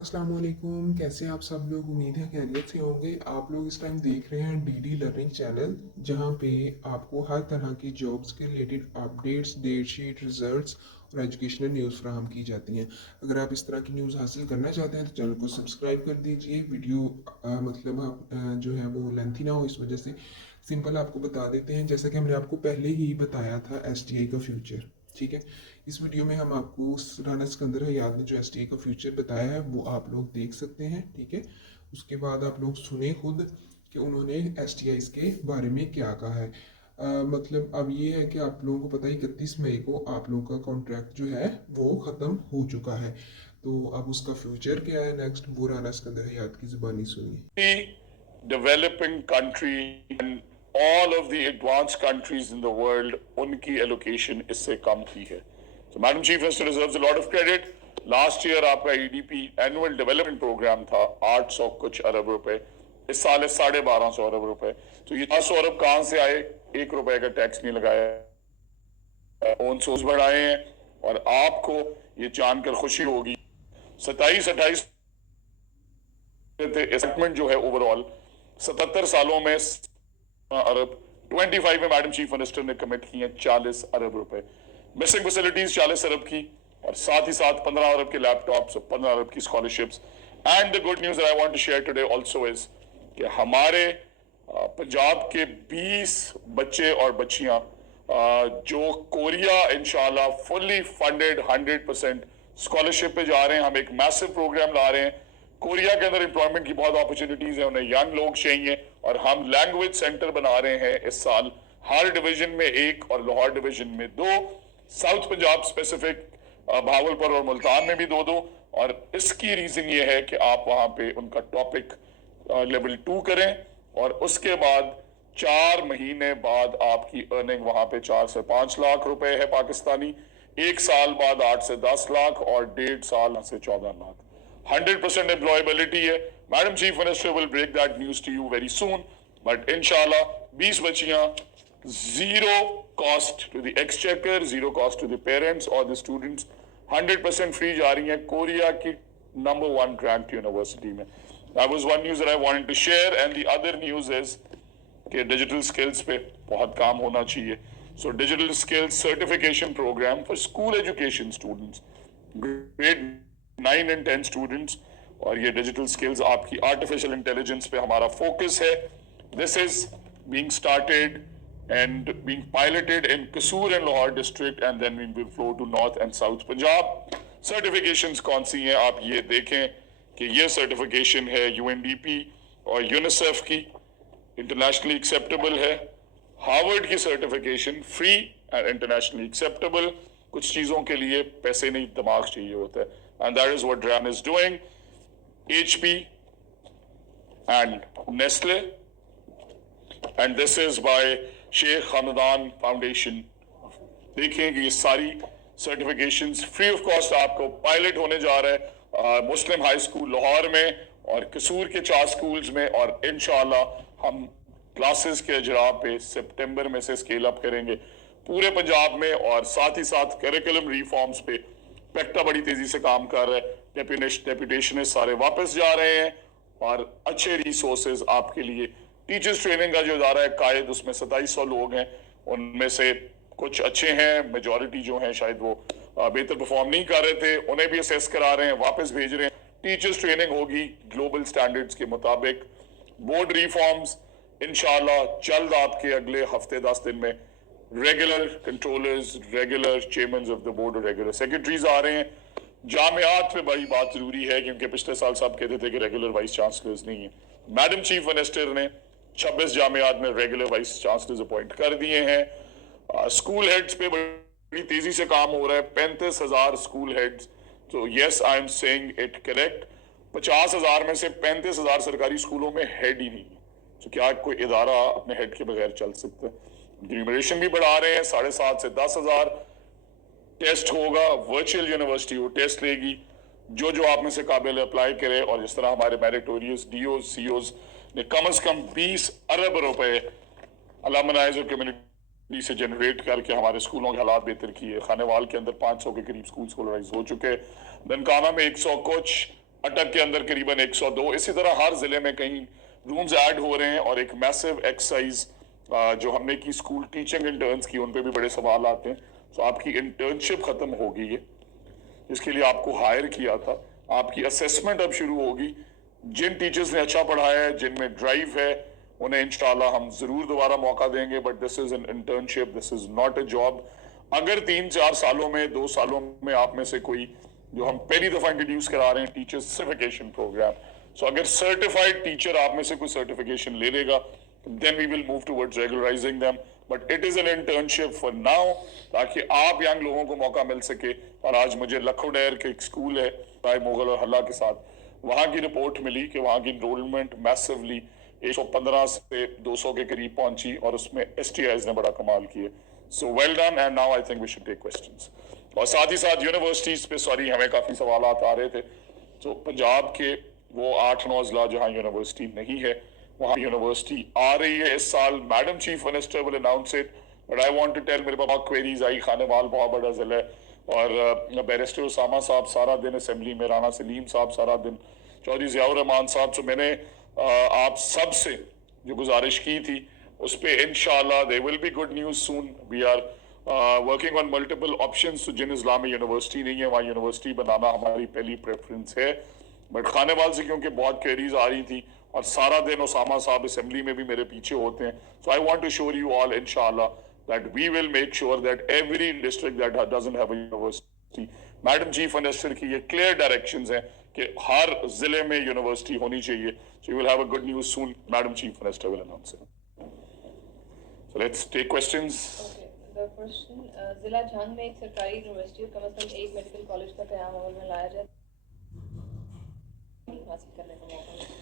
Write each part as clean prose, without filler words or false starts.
अस्सलाम वालेकुम। कैसे आप सब लोग? उम्मीद है खैरियत से होंगे। आप लोग इस टाइम देख रहे हैं डीडी लर्निंग चैनल, जहां पे आपको हर तरह की जॉब्स के related updates, date sheet, results और एजुकेशनल न्यूज़ फ्राहम की जाती हैं। अगर आप इस तरह की न्यूज़ हासिल करना चाहते हैं तो चैनल को सब्सक्राइब कर दीजिए। वीडियो जो है वो लेंथी ना हो, इस वजह से सिंपल आपको बता देते हैं। जैसा कि हमने आपको पहले ही बताया था एसटीआई का फ्यूचर, ठीक है। इस वीडियो में हम आपको राना सिकंदर हयात ने जो एसटीआई का फ्यूचर बताया है वो आप लोग देख सकते हैं, ठीक है। उसके बाद आप लोग सुने खुद कि उन्होंने एसटीआई के बारे में क्या कहा है। मतलब अब ये है कि आप लोगों को पता है 31 मई को आप लोगों का कॉन्ट्रैक्ट जो है वो ख़त्म हो चुका है। तो अब उसका फ्यूचर क्या है नेक्स्ट, वो राना सिकंदर हयात की ज़ुबानी सुनिए। Developing country and all of the advanced countries in the world, उनकी allocation इससे कम की है. So Madam Chief Minister deserves a lot of credit. Last year आपका EDP annual development program था 800 कुछ अरब रुपए, इस साल है 1250 अरब रुपए. तो ये 400 अरब कहाँ से आए? 1 रुपए का टैक्स नहीं लगाया, ओन सोर्स बढ़ाए हैं. और आपको ये जानकर खुशी होगी 27-28 एसेटमेंट जो है ओवरऑल 77 सालों में अरब, 25 में मैडम चीफ मिनिस्टर ने कमिट किए 40 अरब रुपए. मिसिंग फैसिलिटीज 40 अरब की, और साथ ही साथ 15 अरब के लैपटॉप्स और 15 अरब की scholarships. And the good news I want to share today also is कि हमारे पंजाब के 20 बच्चे और बच्चियां जो कोरिया इंशाल्लाह फुल्ली फंडेड 100% स्कॉलरशिप पे जा रहे हैं. हम एक मैसिव प्रोग्राम ला रहे हैं. कोरिया के अंदर एम्प्लॉयमेंट की बहुत अपॉर्चुनिटीज है, उन्हें यंग लोग चाहिए, और हम लैंग्वेज सेंटर बना रहे हैं इस साल. हर डिवीजन में एक और लाहौर डिवीजन में 2, साउथ पंजाब स्पेसिफिक भावलपुर और मुल्तान में भी 2-2. और इसकी रीजन ये है कि आप वहां पे उनका टॉपिक लेवल 2 करें, और उसके बाद 4 महीने बाद आपकी अर्निंग वहां पे 4 से 5 लाख रुपए है पाकिस्तानी, 1 साल बाद 8 से 10 लाख, और 1.5 साल से 14 लाख. 100% employability है. Madam Chief Minister will break that news to you very soon. But inshallah 20 बच्चियां, zero cost to the exchequer, zero cost to the parents or the students, 100% free जा रही हैं कोरिया की number 1 ranked university में. That was one news that I wanted to share. And the other news is कि digital skills पे बहुत काम होना चाहिए. So digital skills certification program for school education students, grade 9 and 10 students. और ये digital skills आपकी आर्टिफिशियल इंटेलिजेंस पे हमारा फोकस है. This is being started and being piloted in Kasur and Lahore district, and then we will flow to north and south Punjab. Certifications कौन सी हैं आप ये देखें कि ये सर्टिफिकेशन है यूएनडीपी और यूनिसेफ की, इंटरनेशनली एक्सेप्टेबल है. हार्वर्ड की certification free and internationally acceptable. कुछ चीजों के लिए पैसे नहीं, दिमाग चाहिए होता है. And that is what DRAM is doing. HP and Nestle. And this is by Sheikh Hamdan Foundation. देखिए कि ये सारी सर्टिफिकेशंस फ्री ऑफ कॉस्ट आपको पायलट होने जा रहा है मुस्लिम हाई स्कूल लाहौर में और कसूर के 4 स्कूल्स में. और इंशाल्लाह हम क्लासेस के अजरा पे सितंबर में से स्केल अप करेंगे पूरे पंजाब में. और साथ ही साथ करिकुलम रिफॉर्म्स पे पेक्टा बड़ी तेजी से काम कर रहा है. डेप्यूटेशन सारे वापस जा रहे हैं, और अच्छे रिसोर्सेज आपके लिए. टीचर्स ट्रेनिंग का जो इदारा है कायद, उसमें 2700 लोग हैं. उनमें से कुछ अच्छे हैं, मेजॉरिटी जो हैं शायद वो बेहतर परफॉर्म नहीं कर रहे थे, उन्हें भी असेस करा रहे हैं, वापस भेज रहे हैं. टीचर्स ट्रेनिंग होगी ग्लोबल स्टैंडर्ड्स के मुताबिक. बोर्ड रिफॉर्म्स इंशाल्लाह जल्द आपके अगले हफ्ते 10 दिन में. Regular controllers, regular chairman of the board और रेगुलर सेक्रेटरीज आ रहे हैं. जामियात पे बड़ी बात जरूरी है, क्योंकि पिछले साल साहब कहते थे कि रेगुलर वाइस चांसलर्स नहीं है. मैडम चीफ मिनिस्टर ने 26 जामियात में रेगुलर वाइस चांसलर्स अपॉइंट कर दिए हैं. स्कूल हेड्स पे बड़ी तेजी से काम हो रहा है. 35,000 स्कूल हेड्स. तो yes, I am saying it correct. 50,000 में से 35,000 सरकारी स्कूलों में हेड ही नहीं है. तो क्या कोई इदारा अपने हेड के बगैर चल सकता है? न्यूमरेशन भी बढ़ा रहे हैं. 7,500 से 10,000 टेस्ट होगा. वर्चुअल यूनिवर्सिटी वो टेस्ट लेगी. जो आप में से काबिल अप्लाई करे, और जिस तरह हमारे मेरिटोरियस डीओ सीओज ने कम से कम 20 अरब रुपए अलमनाइज और कम्युनिटी से जनरेट करके हमारे स्कूलों के हालात बेहतर किए. खानेवाल के अंदर 500 के करीब स्कूल स्कूलराइज हो चुके. ननकाना में 100 कुछ, अटक के अंदर करीबन 102, इसी तरह हर जिले में कहीं रूम्स ऐड हो रहे हैं और एक मैसिव एक्सरसाइज जो हमने की स्कूल टीचिंग इंटर्न्स की, उन पे भी बड़े सवाल आते हैं। तो आपकी इंटर्नशिप खत्म हो गई है, इसके लिए आपको हायर किया था, आपकी असेसमेंट अब शुरू होगी। जिन टीचर्स ने अच्छा पढ़ाया है, जिनमें ड्राइव है, उन्हें इंशाल्लाह हम जरूर दोबारा मौका देंगे, but this is an internship, this is not a job. अगर 3-4 सालों में, 2 सालों में आप में से कोई, जो हम पहली दफा इंट्रोड्यूस करा रहे हैं टीचर सर्टिफिकेशन प्रोग्राम, सो अगर सर्टिफाइड टीचर आप में से कोई सर्टिफिकेशन ले लेगा, then we will move towards regularizing them, but it is an internship for now, ताकि आप यंग लोगों को मौका मिल सके। और आज मुझे लखोडेर के एक स्कूल है राय मुगल और हल्ला के साथ, वहाँ की रिपोर्ट मिली कि वहाँ की इनरोलमेंट मैसिवली 115 से 200 के करीब पहुंची और उसमें STIs ने बड़ा कमाल किया। So well done, and now I think we should take questions. और साथ ही साथ यूनिवर्सिटीज पे सॉरी हमें काफी सवाल आ रहे थे। तो पंजाब के वो 8-9 अजला जहाँ यूनिवर्सिटी नहीं है, वहाँ यूनिवर्सिटी आ रही है इस साल। Madam chief minister will announce it, but I want to tell, मेरे पास क्वेरीज आई। खानेवाल बहुत बड़ा जिला है और बैरिस्टर उसामा साहब सारा दिन असेंबली में, राना सलीम साहब सारा दिन, चौधरी ज़ियाउर रहमान साहब। तो मैंने आप सब से जो गुजारिश की थी उस पे इंशाल्लाह there will be good news soon. We are working on multiple options. तो जिन इस्लाम में यूनिवर्सिटी नहीं है वहाँ यूनिवर्सिटी बनाना हमारी पहली प्रेफरेंस है। बट खानेवाल से क्योंकि बहुत क्वेरीज आ रही थी और सारा दिन उसामा साहब असेंबली में भी मेरे पीछे होते हैं, so I want to show you all इंशाल्लाह that we will make sure that every district that doesn't have a university, madam chief minister की ये क्लियर डायरेक्शंस हैं कि हर जिले में यूनिवर्सिटी होनी चाहिए। So you will have a good news soon. Madam Chief Minister will announce it. So let's take questions. Okay, the question, जिला झांग में एक सरकारी यूनिवर्सिटी और कम से कम एक मेडिकल कॉलेज का क़याम अमल में लाया जाए, हासिल करने का मौका मिला।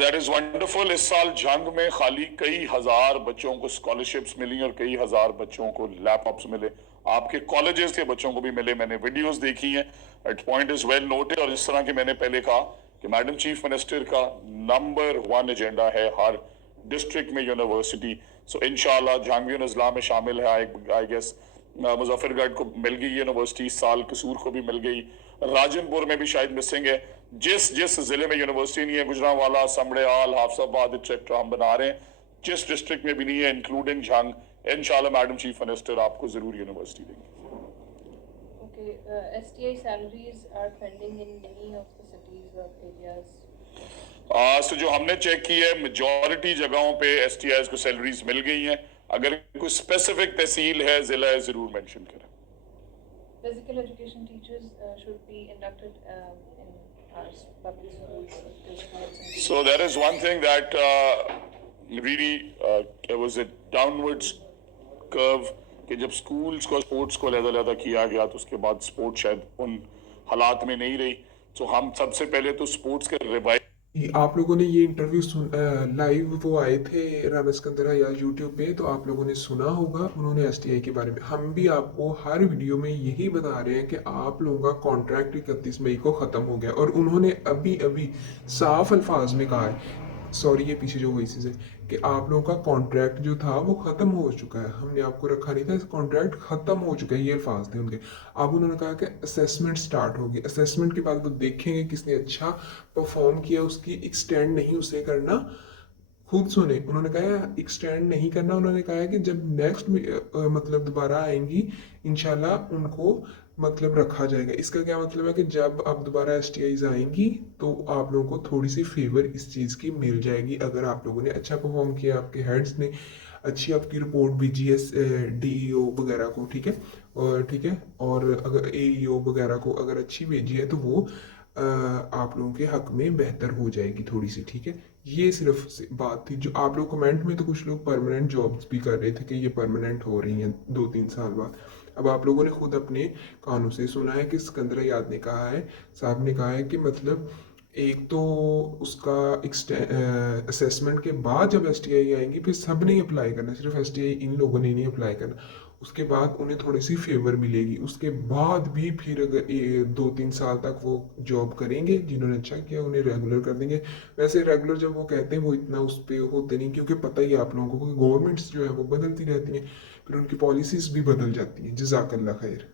That is wonderful. इस साल जंग में खाली कई हजार बच्चों को स्कॉलरशिप्स मिली और कई हजार बच्चों को लैपटॉप्स मिले। आपके कॉलेजेस के बच्चों को भी मिले, मैंने वीडियोस देखी हैं। It point is well noted. और इस तरह के मैंने पहले कहा कि मैडम चीफ मिनिस्टर का नंबर 1 एजेंडा है हर डिस्ट्रिक्ट में यूनिवर्सिटी। सो इंशाल्लाह जहांगीर नज़ला में शामिल है। आई गेस मुजफ्फरगढ़ को मिल गई यूनिवर्सिटी, इस साल कसूर को भी मिल गई, राजनपुर में भी शायद मिसिंग है। जिस जिस जिले में यूनिवर्सिटी नहीं है, गुजरांवाला, समड़ेयाल, हाफसाबाद एक्सेट्रा हम बना रहे हैं। जिस डिस्ट्रिक्ट में भी नहीं है इंक्लूडिंग जंग, इंशाल्लाह मैडम चीफ मिनिस्टर आपको जरूर यूनिवर्सिटी देंगे। Okay, STI salaries are pending in many of the cities or areas. तो जो हमने चेक की है मेजॉरिटी जगहों पे STIs को सैलरीज मिल गई हैं। अगर कोई स्पेसिफिक तहसील है, जिला है, जरूर मेंशन करें। Physical education teachers should be inducted in our public schools. So there is one thing that really there was a downwards curve कि जब स्कूल्स को स्पोर्ट्स को अलग-अलग किया गया तो उसके बाद स्पोर्ट्स शायद उन हालात में नहीं रही। तो हम सबसे पहले तो स्पोर्ट्स के रिवाइव। आप लोगों ने ये इंटरव्यू लाइव वो आए थे राना सिकंदरा या यूट्यूब पे, तो आप लोगों ने सुना होगा उन्होंने STI के बारे में। हम भी आपको हर वीडियो में यही बता रहे हैं कि आप लोगों का कॉन्ट्रैक्ट 31 मई को ख़त्म हो गया और उन्होंने अभी अभी साफ अल्फाज में कहा है, सॉरी ये पीछे जो वॉइसेस है, कि आप लोगों का कॉन्ट्रैक्ट जो था वो ख़त्म हो चुका है, हमने आपको रखा नहीं था, कॉन्ट्रैक्ट ख़त्म हो चुका है, ये अल्फाज थे उनके। अब उन्होंने कहा कि असेसमेंट स्टार्ट होगी, असेसमेंट के बाद वो देखेंगे किसने अच्छा परफॉर्म किया, उसकी एक्सटेंड नहीं उसे करना। खुद सुने, उन्होंने कहा एक्सटेंड नहीं करना, उन्होंने कहा कि जब नेक्स्ट मतलब दोबारा आएंगी इंशाल्लाह उनको मतलब रखा जाएगा। इसका क्या मतलब है कि जब अब दोबारा STIs आएंगी तो आप लोगों को थोड़ी सी फेवर इस चीज़ की मिल जाएगी। अगर आप लोगों ने अच्छा परफॉर्म किया, आपके हेड्स ने अच्छी आपकी रिपोर्ट भेजी है DEO वगैरह को, ठीक है, और अगर AEO वगैरह को अगर अच्छी भेजी है तो वो आप लोगों के हक में बेहतर हो जाएगी थोड़ी सी, ठीक है। ये सिर्फ बात थी। जो आप लोग कमेंट में तो कुछ लोग परमानेंट जॉब्स भी कर रहे थे कि ये परमानेंट हो रही हैं 2-3 साल बाद। अब आप लोगों ने खुद अपने कानों से सुना है कि सिकंदर याद ने कहा है, साहब ने कहा है कि मतलब एक तो उसका असेसमेंट के बाद जब STI आएंगी फिर सब ने अप्लाई करना, सिर्फ STI इन लोगों ने नहीं अप्लाई करना। उसके बाद उन्हें थोड़ी सी फेवर मिलेगी, उसके बाद भी फिर अगर 2-3 साल तक वो जॉब करेंगे, जिन्होंने अच्छा किया उन्हें रेगुलर कर देंगे। वैसे रेगुलर जब वो कहते हैं वो इतना उस पर होते नहीं, क्योंकि पता ही आप लोगों को गवर्नमेंट्स जो है वो बदलती रहती हैं, फिर उनकी पॉलिसीज़ भी बदल जाती हैं। जज़ाकल्लाह खैर।